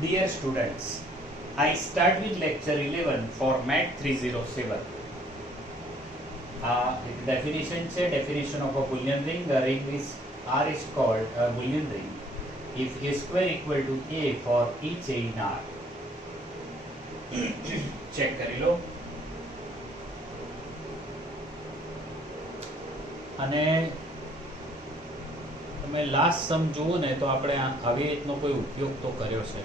Dear students, I start with lecture 11 format 307. Definition છે definition of a Boolean ring. A ring is R is called a Boolean ring if A square equal to A for each A in R. Check કરી લો. અને તમે લાસ્ટ સમ જુઓ ને તો આપણે આવી રીતનો કોઈ ઉપયોગ તો કર્યો છે.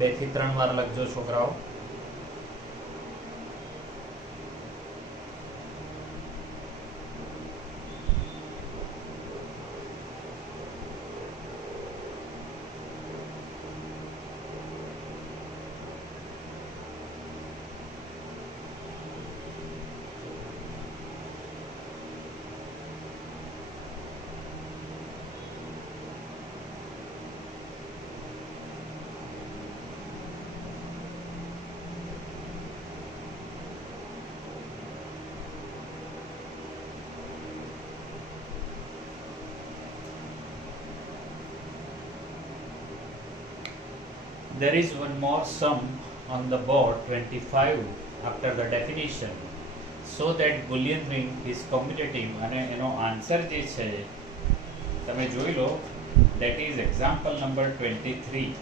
બે થી ત્રણ વાર લખજો છોકરાઓ. There is one more sum on the board 25 after the definition so that Boolean ring is commutative અને એનો આન્સર જે છે તમે જોઈ લો. that is example number 23.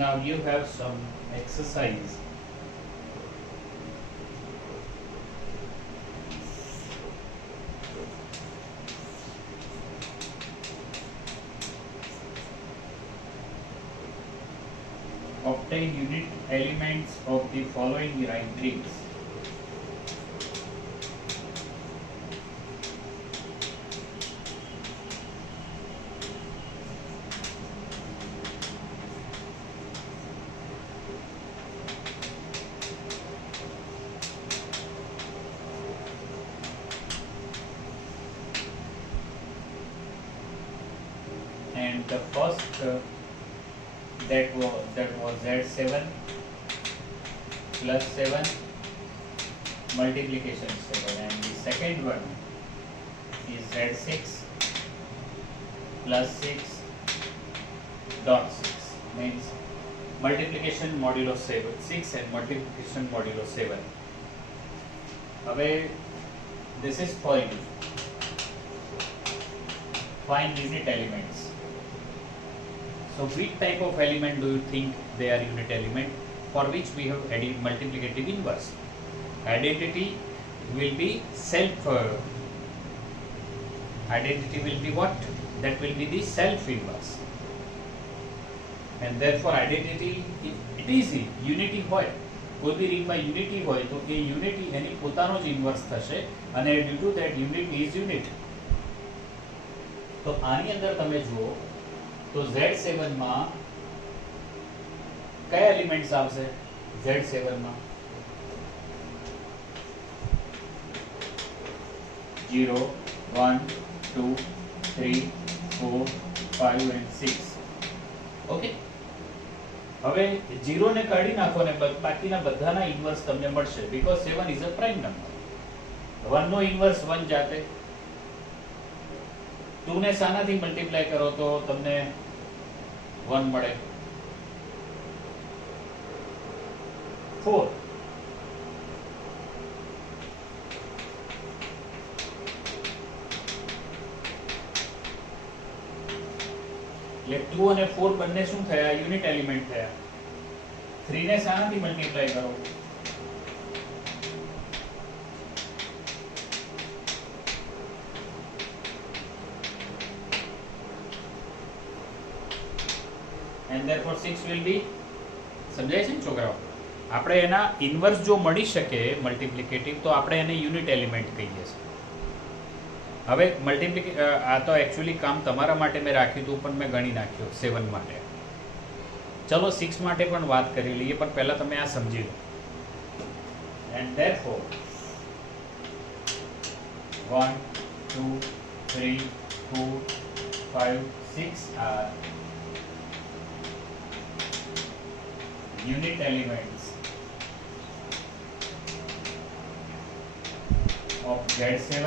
Now you have some exercise. Obtain unit elements of the following rhyme trees. And the first that was Z7 plus 7 multiplication 7, and the second one is Z6 plus 6 dot 6, means multiplication modulo 6 and multiplication modulo 7. હવે this is for you. Find unit elements. So which type of element do you think they are unit element for which we have added multiplicative inverse? Identity will be identity will be what? That will be the self inverse. And therefore identity it is unity હોય. કોઈ બી રિંગમાં યુનિટી હોય તો એ યુનિટી એની પોતાનો જ inverse થશે અને due to that unit is unit. તો આની અંદર તમે જુઓ તો Z7 માં કયા એલિમેન્ટ્સ આવશે? Z7 માં 0 1 2 3 4 5 and 6. ઓકે, હવે 0 ને કાઢી નાખો ને બાકીના બધાના ઇન્વર્સ તમને મળશે because 7 is a prime number. 1 નો ઇન્વર્સ 1 જાતે, 2 ને શાનાથી મલ્ટીપ્લાય કરો તો તમને 1 મળે, 4. એટલે 2 અને 4 બંને શું થયા? યુનિટ એલિમેન્ટ થયા. 3 ને શાનાથી મલ્ટીપ્લાય કરો? and therefore 6 will be, સમજાય છે ને છોકરાઓ? આપણે એના ઇન્વર્સ જો મળી શકે મલ્ટિપ્લિકેટિવ તો આપણે એને યુનિટ એલિમેન્ટ કહીએ છીએ. હવે આ તો એકચ્યુઅલી કામ તમારા માટે મેં રાખ્યું હતું પણ મેં ગણી નાખ્યું 7 માટે. ચલો 6 માટે પણ વાત કરી લઈએ, પણ પહેલા તમે આ સમજી લો. And therefore 1 2 3 4 5 6 are unit elements of Z7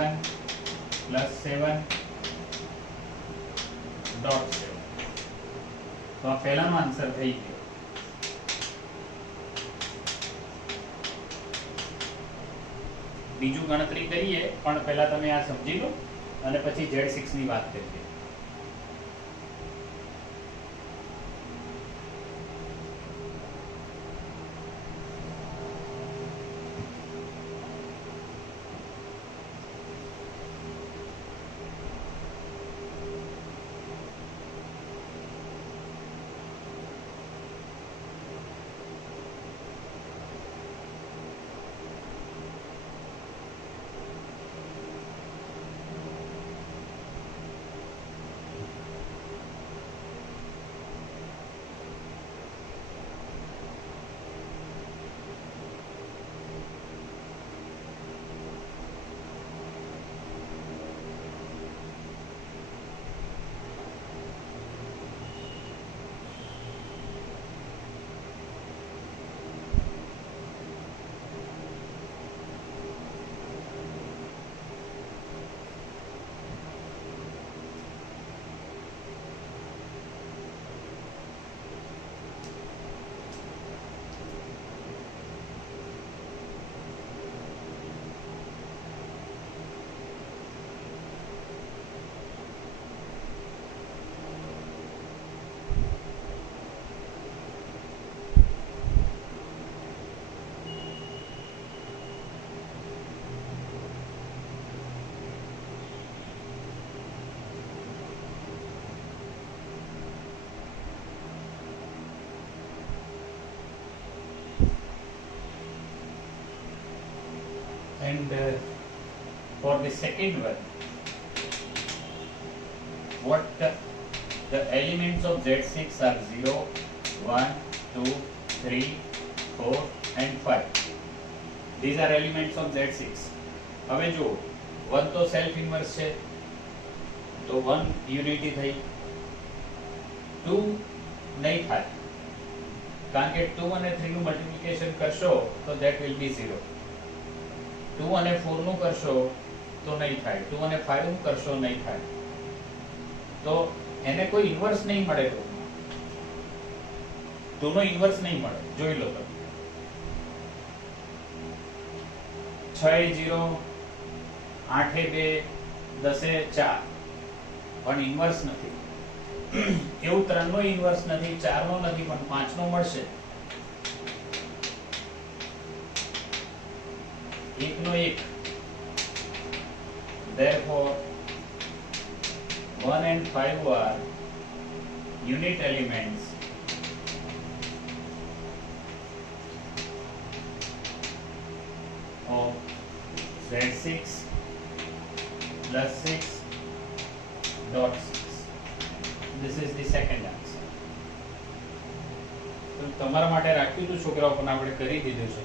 plus 7 dot 7. તો આ પહેલાનો આન્સર થઈ ગયો. બીજું ગણતરી કરીએ પણ પહેલા તમે આ સમજી લો અને પછી Z6 ની વાત કરીએ. And for the second one, what the elements of Z6 are 0, 1, 2, 3, 4 and 5. These are elements of Z6. હવે જો 1 તો સેલ્ફ ઇન્વર્સ છે તો 1 યુનિટી થઈ, 2 નહીં થાય કારણ કે 2 અને 3 નું મલ્ટિપ્લિકેશન કરશો તો that will be 0. 2 અને 4 નું કરશો તો નહીં થાય, 2 અને 5 નું કરશો નહીં થાય, તો એને કોઈ ઇન્વર્સ નહીં મળે. તો 2 નો ઇન્વર્સ નહીં મળે. જોઈ લો તમે 6 એ 0, 8 એ 2, 10 એ 4 પણ ઇન્વર્સ નથી. એવું 3 નો ઇન્વર્સ નથી, 4 નો નથી, પણ 5 નો મળશે. 1 નો 1. Therefore 1 and 5 are unit elements of Z6 plus 6 dot 6. This is the second answer. તો તમારા માટે રાખ્યું હતું છોકરાઓ, પણ આપણે કરી દીધું છે.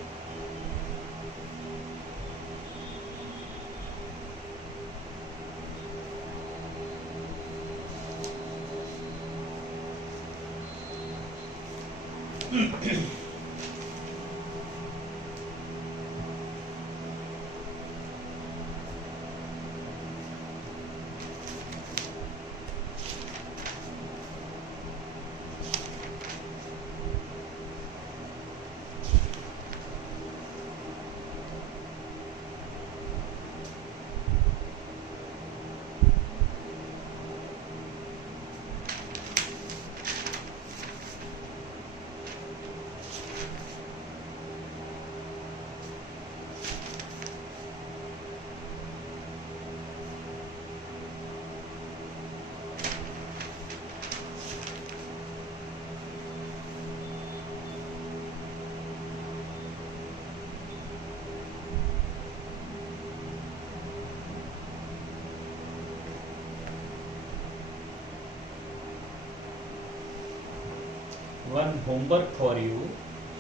one homework for you.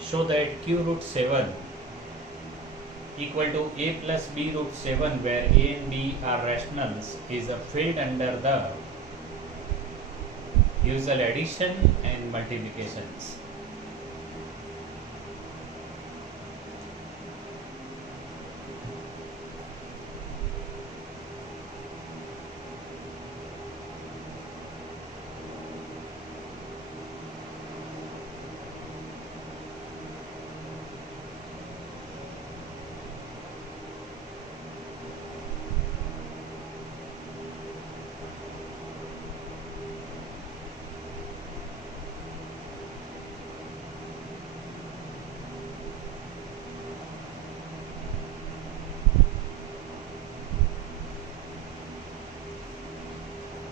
Show that q root 7 equal to a plus b root 7 where a and b are rationals is a field under the usual addition and multiplications.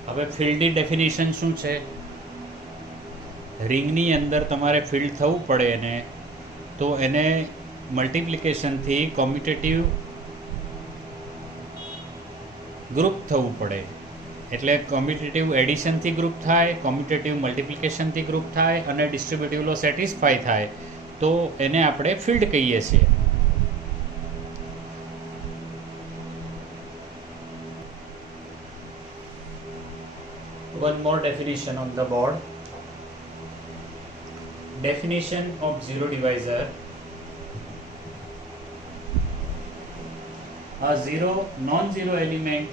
હવે ફિલ્ડની ડેફિનેશન શું છે? રિંગની અંદર તમારે ફિલ્ડ થવું પડે ને તો એને મલ્ટિપ્લિકેશનથી કોમ્યુટેટિવ ગ્રુપ થવું પડે. એટલે કોમ્યુટેટિવ એડિશનથી ગ્રુપ થાય, કોમ્યુટેટિવ મલ્ટિપ્લિકેશનથી ગ્રુપ થાય અને ડિસ્ટ્રીબ્યુટિવ લો સેટિસ્ફાય થાય તો એને આપણે ફિલ્ડ કહીએ છીએ. One more definition on the board. Definition of zero divisor. A zero non-zero element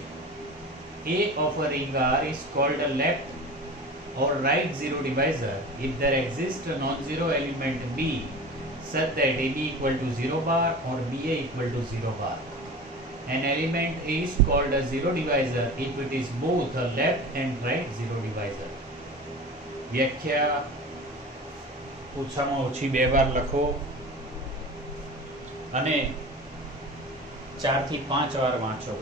A of a ring R is called a left or right zero divisor if there exists a non-zero element B such that AB equal to 0 bar or BA equal to 0 bar. An element is called a zero divisor if it is both a left and right zero divisor. વ્યાખ્યા ઓછામાં ઓછી 2 વાર લખો અને 4 થી 5 વાર વાંચો.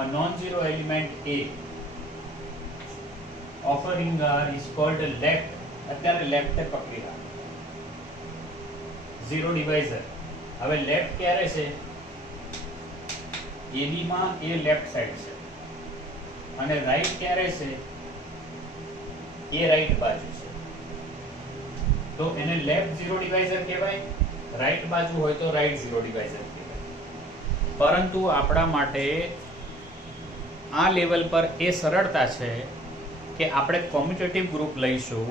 A non-zero element A of a ring R is called a left. અત્યારે લેફ્ટ પકડી રાખો. ઝીરો ડિવાઇઝર. હવે લેફ્ટ ક્યારે છે? AB માં એ લેફ્ટ સાઈડ છે અને રાઈટ ક્યારે છે? એ રાઈટ બાજુ છે. તો એને લેફ્ટ ઝીરો ડિવાઇઝર કહેવાય, રાઈટ બાજુ હોય તો રાઈટ ઝીરો ડિવાઇઝર કહેવાય. પરંતુ આપણા માટે આ લેવલ પર એ સરળતા છે કે આપણે કોમ્યુટેટિવ ગ્રુપ લઈશું,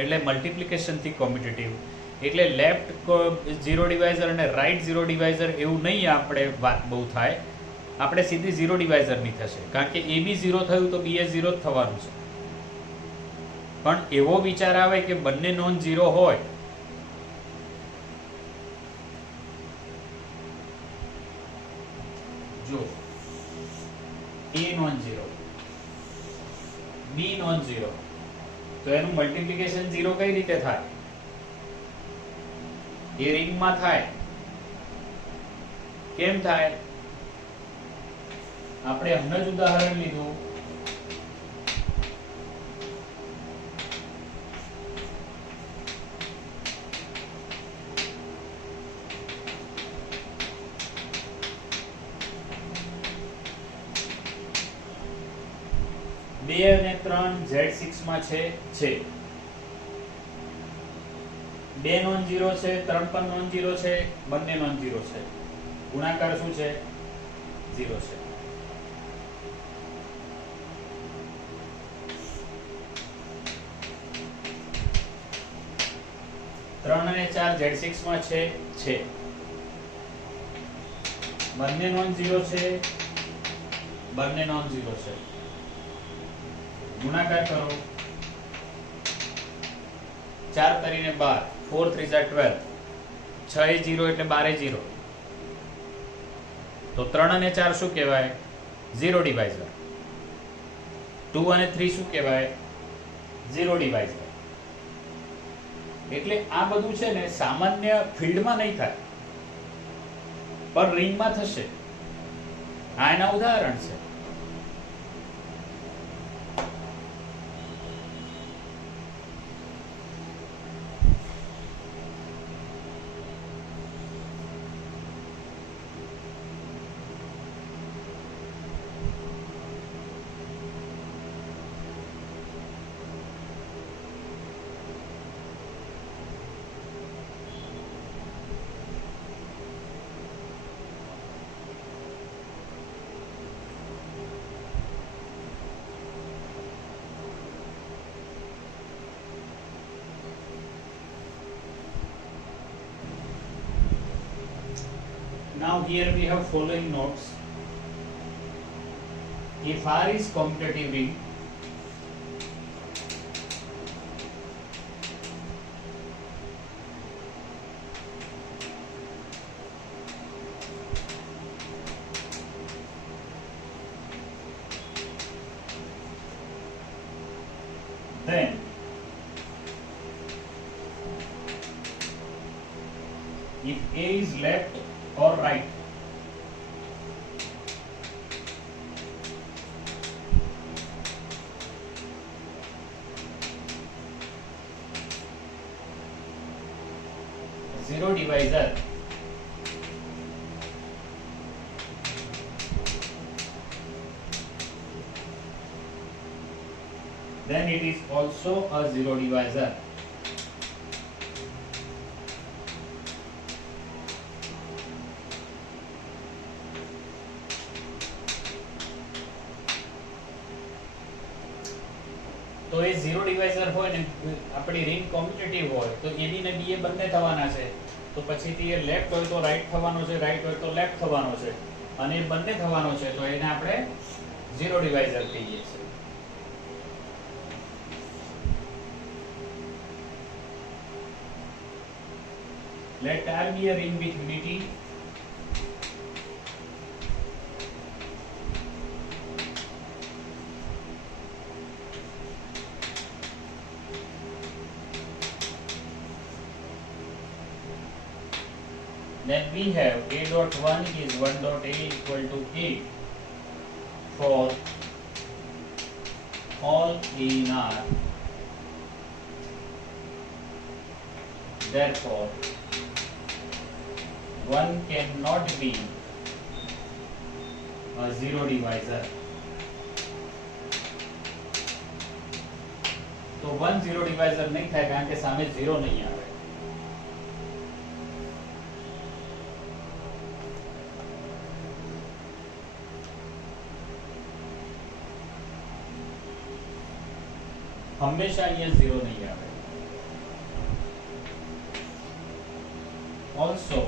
એટલે મલ્ટિપ્લિકેશનથી કોમ્યુટેટિવ, એટલે લેફ્ટ ઝીરો ડિવાઇઝર અને રાઈટ ઝીરો ડિવાઇઝર એવું નહીં આપણે વાત બહુ થાય, આપણે સીધી ઝીરો ડિવાઇઝરની થશે. કારણ કે એ બી ઝીરો થયું તો બી એ ઝીરો જ થવાનું છે. પણ એવો વિચાર આવે કે બંને નોન ઝીરો હોય જો A non zero, B non zero, તો એનું મલ્ટિપ્લિકેશન ઝીરો કઈ રીતે થાય? એ રિંગમાં થાય. કેમ થાય? આપણે હમણાં જ ઉદાહરણ લીધું. બે અને 3 Z6 માં છે. 2 નોન ઝીરો છે, 3 પણ નોન ઝીરો છે, બંને નોન ઝીરો છે. ગુણાકાર શું છે? 0 છે. ત્રણ અને 4 Z6 માં છે. બંને નોન ઝીરો છે, બંને નોન ઝીરો છે. ગુણાકાર કરો 4 કરીને 12, 4 3 જા 12, 6 એ 0 એટલે 12 એ 0. તો 3 અને 4 શું કહેવાય? 0 ડિવાઇઝર. 2 અને 3 શું કહેવાય? 0 ડિવાઇઝર. એટલે આ બધું છે ને સામાન્ય ફિલ્ડમાં નહીં થાય, પણ રિંગમાં થશે. આ એના ઉદાહરણ છે. Now here we have following notes. If R is commutative ring, then if A is left or right, zero divisor, then it is also a zero divisor. તો એ ઝીરો ડિવાઇઝર હોય ને, આપણી રિંગ કોમ્યુટેટિવ હોય તો એબી ને બી એ બંને થવાના છે. તો પછીથી એ લેફ્ટ હોય તો રાઈટ થવાનો છે, રાઈટ હોય તો લેફ્ટ થવાનો છે, અને એ બંને થવાનો છે, તો એને આપણે ઝીરો ડિવાઇઝર કહીએ છીએ. Let R be a ring with unity then we have A dot 1 is 1 dot A equal to 8 for all A in R. Therefore 1 cannot be a zero divisor. तो 1 zero divisor नहीं થાય કારણ કે સામે 0 નહીં આવે. हमेशा ये 0 नहीं आवे. Also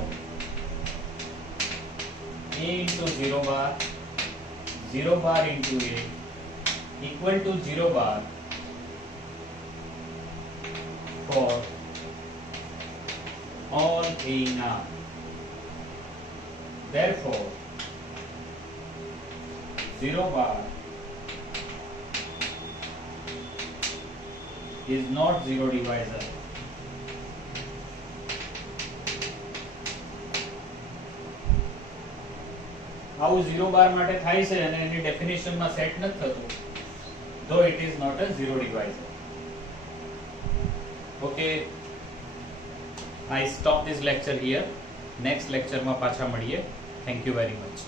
A into 0 bar into A equal to 0 bar for all A in R. Therefore 0 bar is not zero divisor. આવું 0 બાર માટે થાય છે અને એની ડેફિનેશનમાં સેટ નથી થતું, though it is not a zero divisor. Okay, I stop this lecture here. Next lecture માં પાછા મળીએ. Thank you very much.